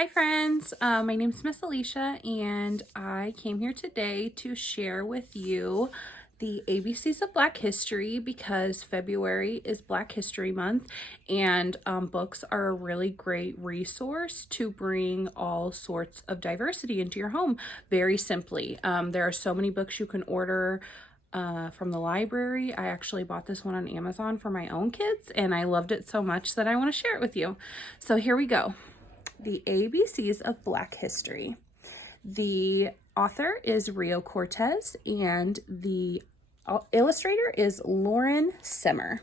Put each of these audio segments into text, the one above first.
Hi friends, my name is Miss Alicia and I came here today to share with you the ABCs of Black History because February is Black History Month and books are a really great resource to bring all sorts of diversity into your home very simply. There are so many books you can order from the library. I actually bought this one on Amazon for my own kids and I loved it so much that I want to share it with you. So here we go. The ABCs of Black History. The author is Rio Cortez and the illustrator is Lauren Simmer.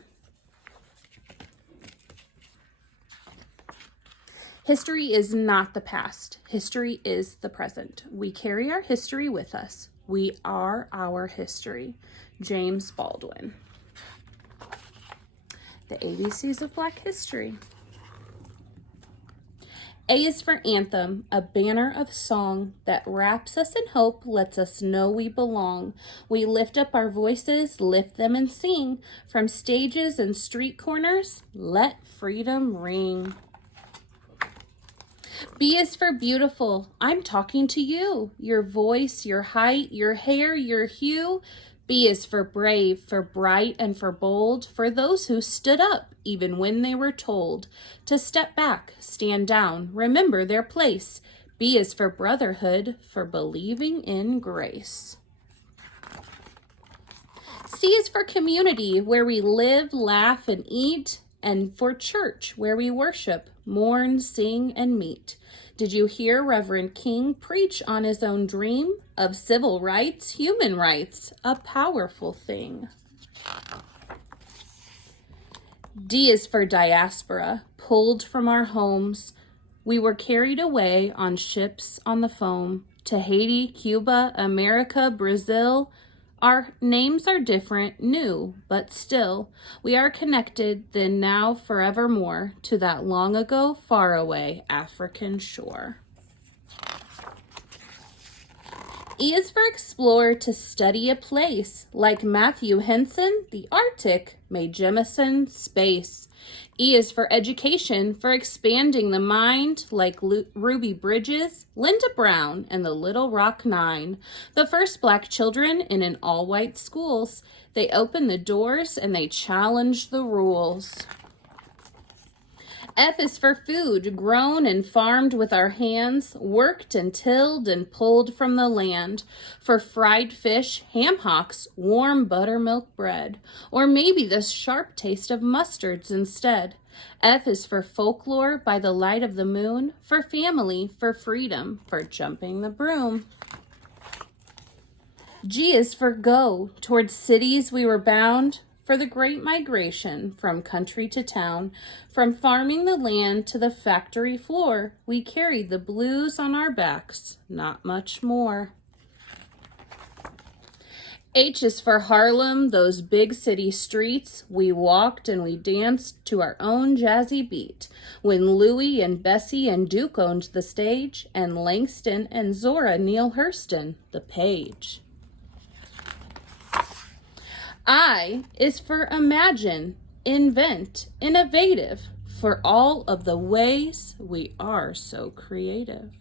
History is not the past. History is the present. We carry our history with us. We are our history. James Baldwin. The ABCs of Black History. A is for anthem, a banner of song that wraps us in hope, lets us know we belong. We lift up our voices, lift them and sing. From stages and street corners, let freedom ring. B is for beautiful. I'm talking to you. Your voice, your height, your hair, your hue. B is for brave, for bright and for bold, for those who stood up even when they were told to step back, stand down, remember their place. B is for brotherhood, for believing in grace. C is for community, where we live, laugh, and eat, and for church, where we worship, mourn, sing, and meet. Did you hear Reverend King preach on his own dream of civil rights, human rights, a powerful thing? D is for diaspora, pulled from our homes. We were carried away on ships on the foam to Haiti, Cuba, America, Brazil. Our names are different, new, but still, we are connected then now forevermore to that long ago, far away African shore. E is for explore, to study a place, like Matthew Henson, the Arctic, Mae Jemison, space. E is for education, for expanding the mind, like Ruby Bridges, Linda Brown, and the Little Rock Nine, the first Black children in an all-white schools. They opened the doors and they challenged the rules. F is for food, grown and farmed with our hands, worked and tilled and pulled from the land. For fried fish, ham hocks, warm buttermilk bread, or maybe the sharp taste of mustards instead. F is for folklore by the light of the moon, for family, for freedom, for jumping the broom. G is for go, towards cities we were bound, for the great migration from country to town, from farming the land to the factory floor, we carried the blues on our backs, not much more. H is for Harlem, those big city streets. We walked and we danced to our own jazzy beat. When Louie and Bessie and Duke owned the stage, and Langston and Zora Neale Hurston the page. I is for imagine, invent, innovative, for all of the ways we are so creative.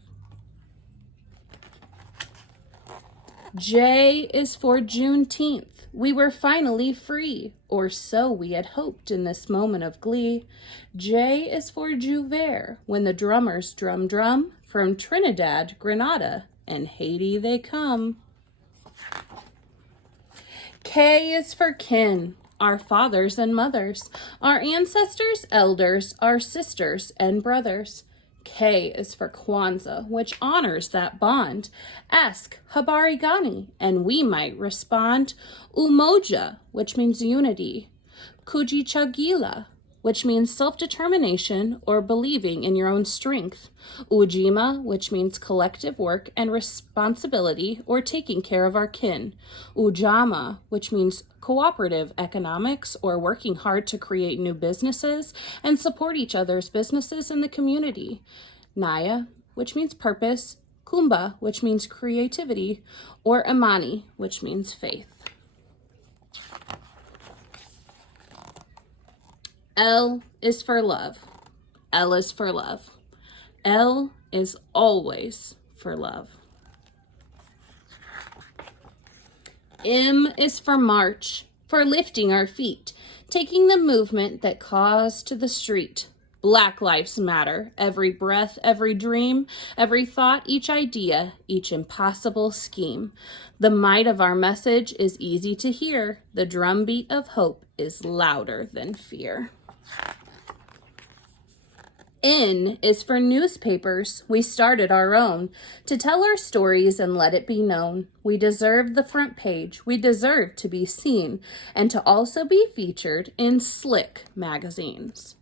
J is for Juneteenth. We were finally free, or so we had hoped in this moment of glee. J is for Jouvert, when the drummers drum drum, from Trinidad, Grenada, and Haiti they come. K is for kin, our fathers and mothers, our ancestors, elders, our sisters and brothers. K is for Kwanzaa, which honors that bond. Ask Habari Gani, and we might respond. Umoja, which means unity. Kujichagulia, which means self-determination or believing in your own strength. Ujima, which means collective work and responsibility or taking care of our kin. Ujama, which means cooperative economics or working hard to create new businesses and support each other's businesses in the community. Naya, which means purpose. Kumba, which means creativity. Or Imani, which means faith. L is for love. L is for love. L is always for love. M is for march, for lifting our feet, taking the movement that caused to the street. Black lives matter, every breath, every dream, every thought, each idea, each impossible scheme. The might of our message is easy to hear. The drumbeat of hope is louder than fear. N is for newspapers. We started our own to tell our stories and let it be known. We deserve the front page. We deserve to be seen and to also be featured in slick magazines.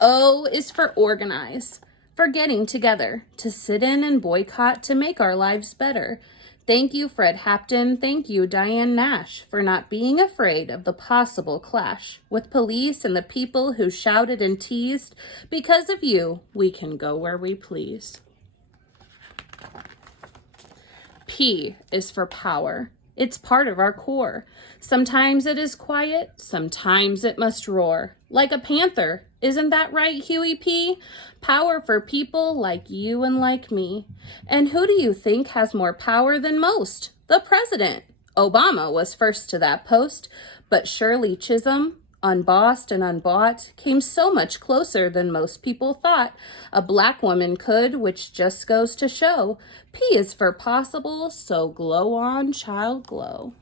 O is for organize, for getting together, to sit in and boycott to make our lives better. Thank you, Fred Hampton. Thank you, Diane Nash, for not being afraid of the possible clash with police and the people who shouted and teased. Because of you, we can go where we please. P is for power. It's part of our core. Sometimes it is quiet, sometimes it must roar. Like a panther, isn't that right, Huey P? Power for people like you and like me. And who do you think has more power than most? The president. Obama was first to that post, but Shirley Chisholm, unbossed and unbought, came so much closer than most people thought a black woman could, which just goes to show. P is for possible, so glow on, child, glow.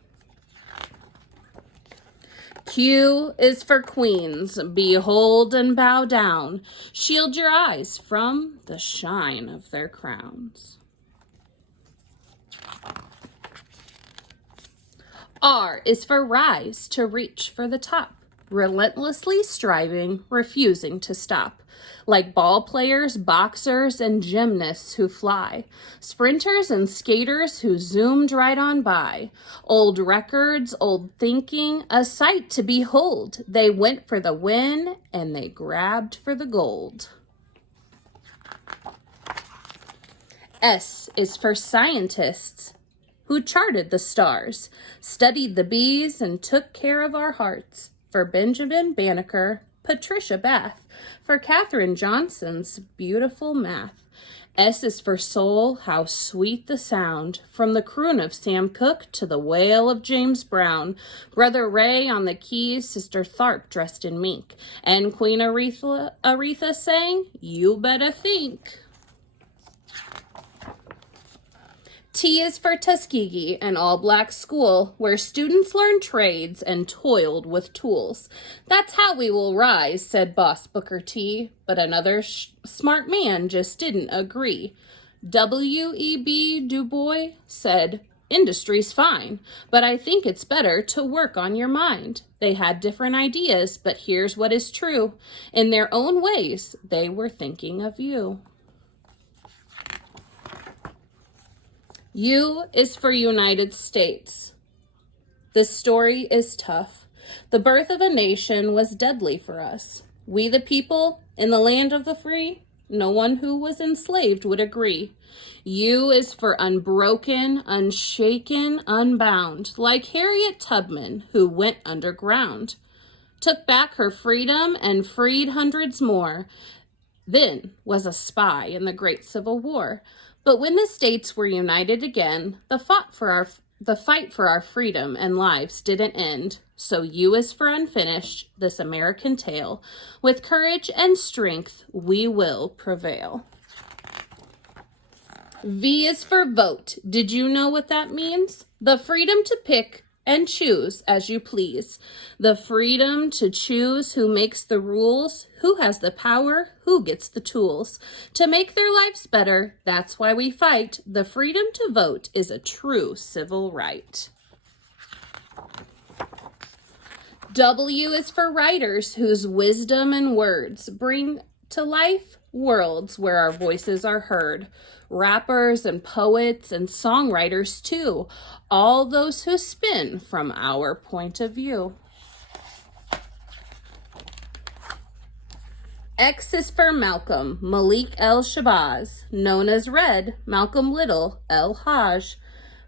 Q is for queens. Behold and bow down. Shield your eyes from the shine of their crowns. R is for rise, to reach for the top. Relentlessly striving, refusing to stop. Like ball players, boxers, and gymnasts who fly. Sprinters and skaters who zoomed right on by. Old records, old thinking, a sight to behold. They went for the win and they grabbed for the gold. S is for scientists who charted the stars, studied the bees, and took care of our hearts. For Benjamin Banneker, Patricia Bath, for Katherine Johnson's beautiful math. S is for soul, how sweet the sound, from the croon of Sam Cooke to the wail of James Brown. Brother Ray on the keys, Sister Tharp dressed in mink, and Queen Aretha sang, "You Better Think." T is for Tuskegee, an all-black school where students learned trades and toiled with tools. That's how we will rise, said Boss Booker T, but another smart man just didn't agree. W.E.B. Du Bois said, industry's fine, but I think it's better to work on your mind. They had different ideas, but here's what is true. In their own ways, they were thinking of you. U is for United States. The story is tough. The birth of a nation was deadly for us. We the people in the land of the free, no one who was enslaved would agree. U is for unbroken, unshaken, unbound, like Harriet Tubman, who went underground, took back her freedom and freed hundreds more, then was a spy in the Great Civil War. But when the states were united again, the fight for our freedom and lives didn't end. So U is for unfinished, this American tale. With courage and strength, we will prevail. V is for vote. Did you know what that means? The freedom to pick and choose as you please. The freedom to choose who makes the rules, who has the power, who gets the tools. To make their lives better, that's why we fight. The freedom to vote is a true civil right. W is for writers whose wisdom and words bring to life worlds where our voices are heard. Rappers and poets and songwriters too, all those who spin from our point of view. X is for Malcolm, Malik El-Shabazz, known as Red, Malcolm Little, El-Hajj.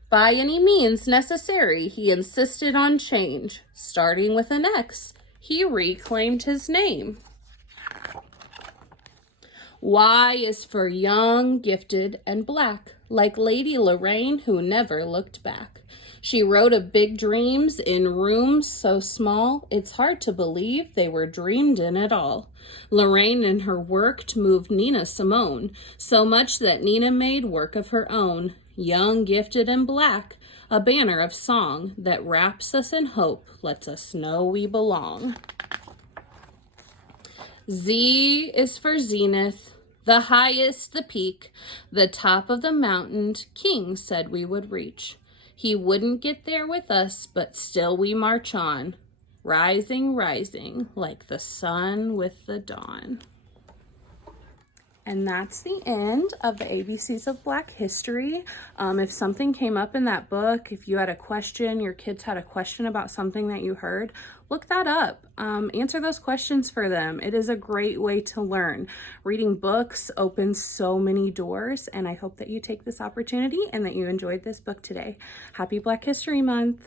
By any means necessary, he insisted on change. Starting with an X, he reclaimed his name. Y is for young, gifted, and black, like Lady Lorraine, who never looked back. She wrote of big dreams in rooms so small, it's hard to believe they were dreamed in at all. Lorraine in her work moved Nina Simone, so much that Nina made work of her own. Young, gifted, and black, a banner of song that wraps us in hope, lets us know we belong. Z is for zenith, the highest, the peak, the top of the mountain King said we would reach. He wouldn't get there with us, but still we march on, rising, rising, like the sun with the dawn. And that's the end of the ABCs of Black History. If something came up in that book, if you had a question, your kids had a question about something that you heard, look that up. Answer those questions for them. It is a great way to learn. Reading books opens so many doors, and I hope that you take this opportunity and that you enjoyed this book today. Happy Black History Month.